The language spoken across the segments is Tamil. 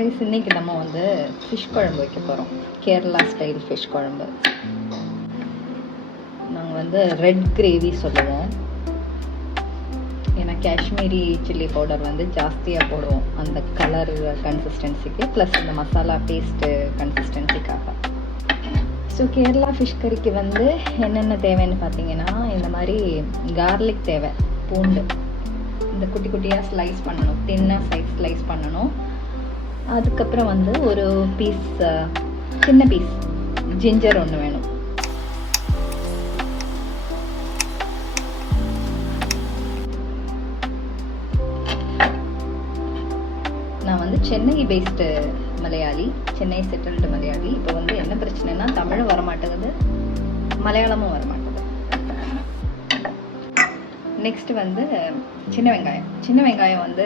கைஸ், இன்னைக்கு நம்ம வந்து ஃபிஷ் குழம்பு வைக்க போகிறோம். கேரளா ஸ்டைல் ஃபிஷ் குழம்பு. நாங்கள் வந்து ரெட் கிரேவி சொல்லுவோம். ஏன்னா காஷ்மீரி சில்லி பவுடர் வந்து ஜாஸ்தியாக போடுவோம் அந்த கலர் கன்சிஸ்டன்சிக்கு, ப்ளஸ் இந்த மசாலா பேஸ்ட்டு கன்சிஸ்டன்சிக்காக. ஸோ கேரளா ஃபிஷ் கறிக்கு வந்து என்னென்ன தேவைன்னு பார்த்தீங்கன்னா, இந்த மாதிரி கார்லிக் தேவை, பூண்டு இந்த குட்டி குட்டியாக ஸ்லைஸ் பண்ணணும், தின்னாக ஸ்லைஸ் பண்ணணும். அதுக்கப்புறம் வந்து ஒரு பீஸ் சின்ன பீஸ் ஜிஞ்சர் ஒன்று வேணும். நான் வந்து சென்னை பேஸ்டு மலையாளி, சென்னை செட்டில்டு மலையாளி. இப்போ வந்து என்ன பிரச்சனைனா, தமிழும் வரமாட்டேங்குது, மலையாளமும் வரமாட்டேங்குது. நெக்ஸ்ட் வந்து சின்ன வெங்காயம் வந்து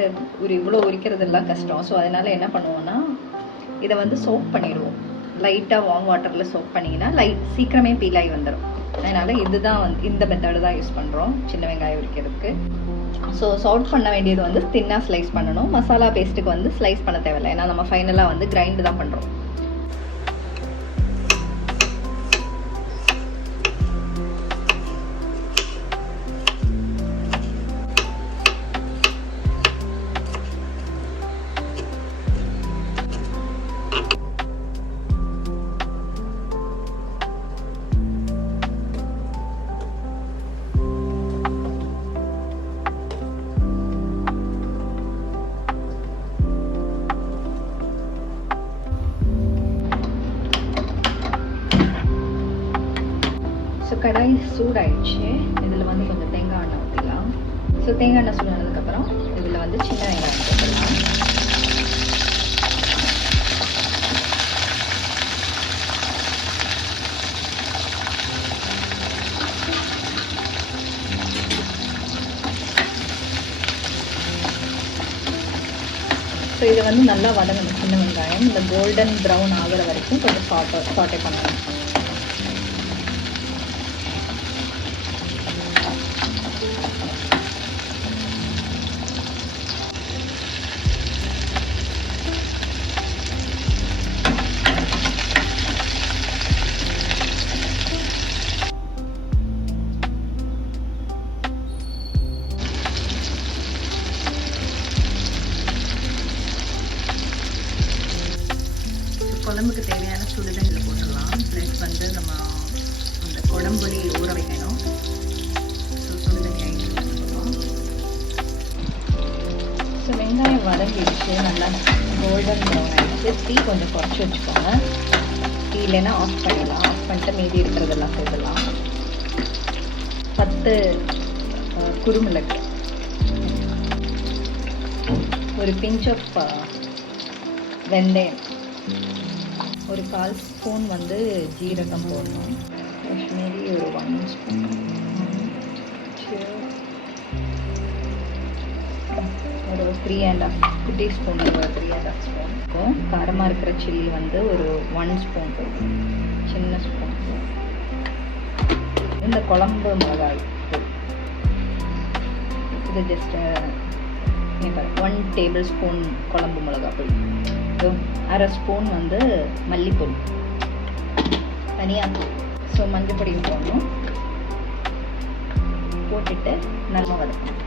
இவ்வளோ உரிக்கிறதெல்லாம் கஷ்டம். ஸோ அதனால் என்ன பண்ணுவோன்னா, இதை வந்து சோப் பண்ணிடுவோம். லைட்டாக வார்ம் வாட்டரில் சோப் பண்ணிங்கன்னா சீக்கிரமே பீல் ஆகி வந்துடும். அதனால் இதுதான் வந்து இந்த மெத்தடு தான் யூஸ் பண்ணுறோம் சின்ன வெங்காயம் உரிக்கிறதுக்கு. ஸோ சால்ட் பண்ண வேண்டியது வந்து தின்னாக ஸ்லைஸ் பண்ணணும். மசாலா பேஸ்ட்டுக்கு வந்து ஸ்லைஸ் பண்ண தேவையில்லை, ஏன்னா நம்ம ஃபைனலாக வந்து கிரைண்டு தான் பண்ணுறோம். கடாய் சூடாயிடுச்சு. இதில் வந்து கொஞ்சம் தேங்காய் எண்ணெய் ஊற்றிடலாம். ஸோ தேங்காய் எண்ணெய் சூடானதுக்கப்புறம் இதில் வந்து சின்ன வெங்காயம் போட்டுடலாம். ஸோ இதை வந்து நல்லா வதங்கணும். சின்ன வெங்காயம் இந்த கோல்டன் ப்ரௌன் ஆகிற வரைக்கும் கொஞ்சம் சாட்டே பண்ணணும். குழம்புக்கு தேவையான சுடுதண்ணியில் போட்டுடலாம். ப்ளஸ் வந்து நம்ம அந்த குழம்புலி ஊற வைக்கணும். ஸோ சுடுதண்ணி ஆகிட்டு. ஸோ வெங்காயம் வதங்கிடுச்சு, நல்லா கோல்டன் ப்ரௌன் ஆகிடுச்சு. டீ கொஞ்சம் குறைச்சி வச்சுக்கோங்க. டீ இல்லைன்னா ஆஃப் பண்ணிடலாம். ஆஃப் பண்ணிட்டு மீதி இருக்கிறதெல்லாம் போடலாம். 10 குருமிளகு, ஒரு பிஞ்ச் ஆஃப் வெந்தயம், ஒரு 1/4 ஸ்பூன் வந்து ஜீரகம் போடணும். காஷ்மீரி ஒரு 1 ஸ்பூன், ஒரு 3.5 குட்டி ஸ்பூன், ஒரு 3.5 ஸ்பூன் இருக்கும். காரமாக இருக்கிற சில்லி வந்து ஒரு 1 ஸ்பூன், சின்ன ஸ்பூன். இந்த குழம்பு மிளகாய் இது ஜஸ்ட் 1 டேபிள் ஸ்பூன் குழம்பு மிளகாய் பொடி, 1/2 ஸ்பூன் வந்து மல்லிப்பொடி, தனியாக. ஸோ மஞ்சள் பொடியும் போடணும். போட்டுட்டு நல்லா வதக்கணும்.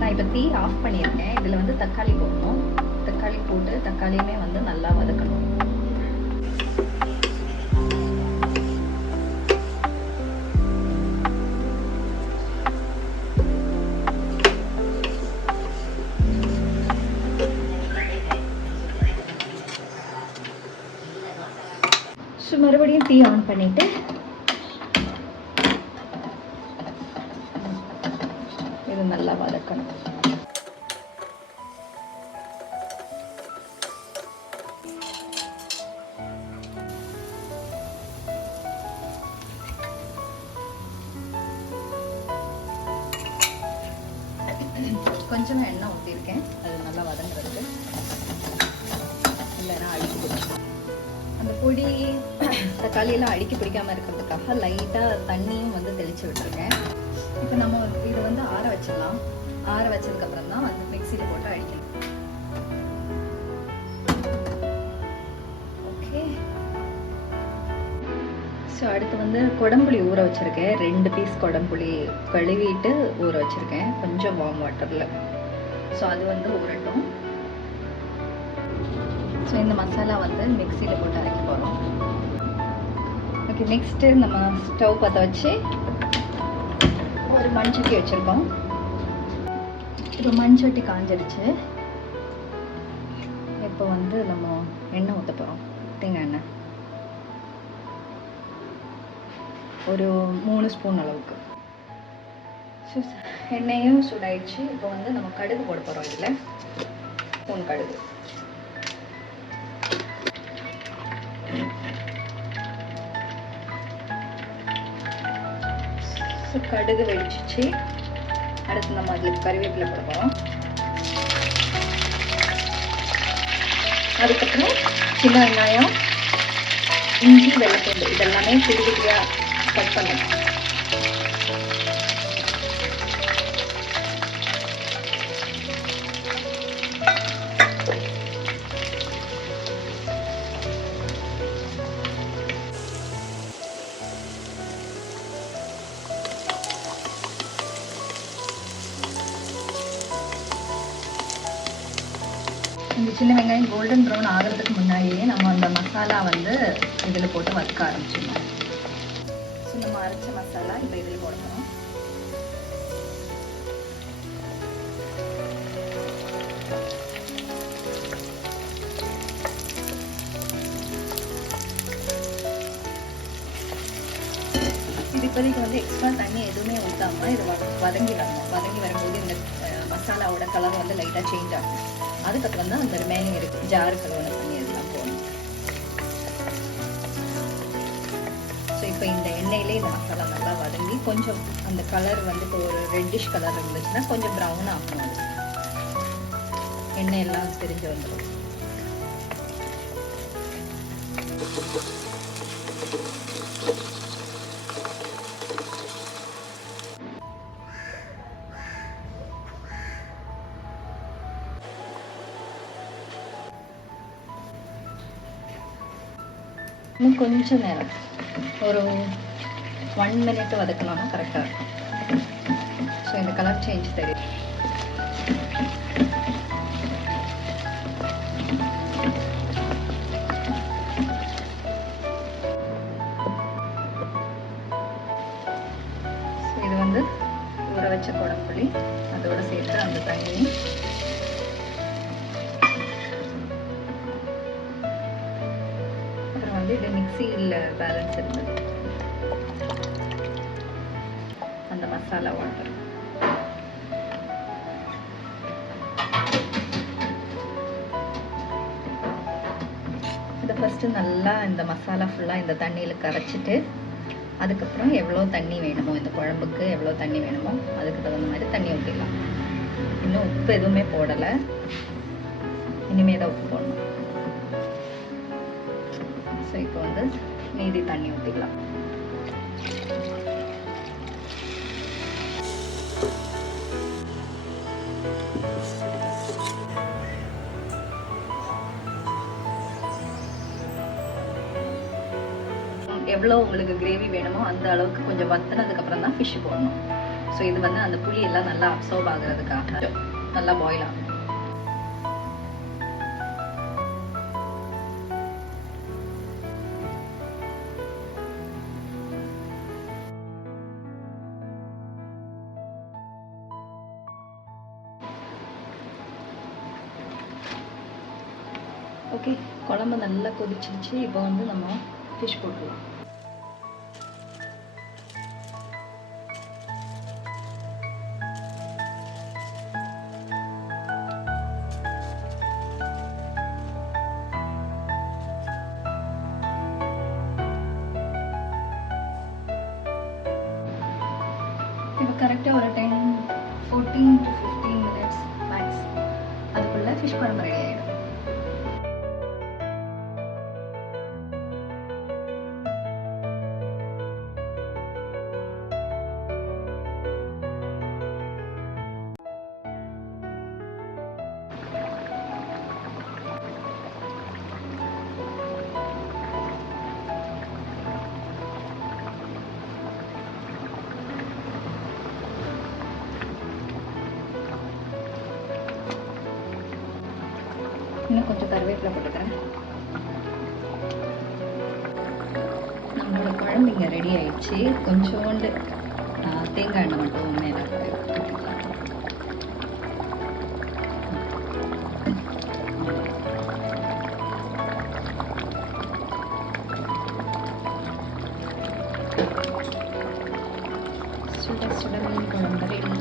நான் இப்போ தீ ஆஃப் பண்ணியிருக்கேன். இதில் வந்து தக்காளி போடணும். தக்காளி போட்டு தக்காளியுமே வந்து நல்லா வதக்கணும். ஸோ மறுபடியும் தீ ஆன் பண்ணிவிட்டு இது நல்லா வதக்கணும். கொஞ்சம் எண்ணெய் ஊற்றிருக்கேன், அது நல்லா வதங்குறதுக்கு, இல்லைன்னா அடிச்சு பிடிக்கும். அந்த பொடி தக்காளியெல்லாம் அடிக்கி பிடிக்காமல் இருக்கிறதுக்காக லைட்டாக தண்ணியும் வந்து தெளித்து விட்டுருக்கேன். இப்போ நம்ம வச்சிடலாம். ஆற வச்சதுக்கப்புறம் தான் வந்து மிக்சியில் போட்டு அடிக்கணும். ஓகே. ஸோ அடுத்து வந்து கொடம்புளி ஊற வச்சுருக்கேன். 2 பீஸ் கொடம்புளி கழுவிட்டு ஊற வச்சுருக்கேன் கொஞ்சம் வார்ம் வாட்டரில். ஸோ அது வந்து ஊறட்டும். ஸோ இந்த மசாலா வந்து மிக்சியில் போட்டு அரைக்க போகிறோம். ஓகே, நெக்ஸ்ட்டு நம்ம ஸ்டவ் பற்ற வச்சு ஒரு மண்சட்டி வச்சுருக்கோம். இப்போ மண்சட்டி காஞ்சிடுச்சு. இப்போ வந்து நம்ம எண்ணெய் ஊற்ற போகிறோம். தேங்காய் எண்ணெய் ஒரு 3 ஸ்பூன் அளவுக்கு. ஸோ எண்ணெயும் சூடாயிடுச்சு. இப்போ வந்து நம்ம கடுகு போட போகிறோம். இதில் ஸ்பூன் கடுகு. ஸோ கடுகு வெடிச்சிச்சு. அடுத்து நம்ம அதில் கறிவேப்பிலை போட போகிறோம். அதுக்கப்புறம் சின்ன வெங்காயம், இஞ்சி, வெள்ளைப்பூண்டு இதெல்லாமே குட்டி குட்டியாக கட் பண்ணணும். இந்த சின்ன வெங்காயம் கோல்டன் ப்ரௌன் ஆகிறதுக்கு முன்னாடியே நம்ம அந்த மசாலா வந்து இதில் போட்டு வதக்க ஆரம்பிச்சிடணும். ஸோ நம்ம அரைச்ச மசாலா இப்போ இதில் போடணும். இது இப்போதைக்கு வந்து எக்ஸ்ட்ரா தண்ணி எதுவுமே ஊற்றாமல் இது வதங்கி வரணும். வதங்கி வரும்போது இந்த மசாலாவோட கலர் வந்து லைட்டாக சேஞ்ச் ஆகும். அதுக்கப்புறம் தான் அந்த ரிமைனிங் இருக்குது ஜாரு கலவனை பண்ணி அதெல்லாம் போடணும். ஸோ இப்போ இந்த எண்ணெயிலே இந்த மசாலா நல்லா வதங்கி கொஞ்சம் அந்த கலர் வந்து இப்போ ஒரு ரெட்டிஷ் கலர் இருந்துச்சுன்னா கொஞ்சம் ப்ரௌன் ஆகணும். அது எண்ணெயெல்லாம் தெரிஞ்சு வந்துடும். இன்னும் கொஞ்சம் நேரம் ஒரு 1 மினிட் வதக்கணும்னா கரெக்டாக இருக்கும். ஸோ இந்த கலர் சேஞ்ச் தெரியும். ஸோ இது வந்து ஊற வச்ச கொடம்புளி அதோட சேர்த்து அந்த தண்ணி இது மிக்சியில் பேலன்ஸ் இருந்தது அந்த மசாலா வாட்டர். இதை ஃபஸ்ட்டு நல்லா இந்த மசாலா ஃபுல்லாக இந்த தண்ணியில் கரைச்சிட்டு அதுக்கப்புறம் எவ்வளோ தண்ணி வேணுமோ இந்த குழம்புக்கு எவ்வளோ தண்ணி வேணுமோ அதுக்கு தகுந்த மாதிரி தண்ணி ஊற்றிடலாம். இன்னும் உப்பு எதுவுமே போடலை, இனிமேல் தான் உப்பு போடணும். ஸோ இப்போ வந்து மீதி தண்ணி ஊற்றிக்கலாம். எவ்வளோ உங்களுக்கு கிரேவி வேணுமோ அந்த அளவுக்கு கொஞ்சம் வத்தினதுக்கப்புறம் தான் ஃபிஷ் போடணும். ஸோ இது வந்து அந்த புளி எல்லாம் நல்லா அப்சர்வ் ஆகுறதுக்காக நல்லா பாயில் ஆகும். ஓகே, குழம்பு நல்லா கொதிச்சிருச்சு. இப்போ வந்து நம்ம ஃபிஷ் போட்டுடலாம். இப்போ கரெக்டாக ஒரு 14 to 15 minutes மேக்ஸ் அதுக்குள்ளே ஃபிஷ் குழம்பு ரெடி ஆகிடும். இன்னும் கொஞ்சம் கருவேப்பிலை போட்டுக்கிறேன். நம்மளோட குழம்பு இங்கே ரெடி ஆயிடுச்சு. கொஞ்சோண்டு தேங்காய் எண்ணெய் மட்டும் மேலே ஊற்றிக்கலாம். சுட சுட மீன் குழம்பு ரெடி.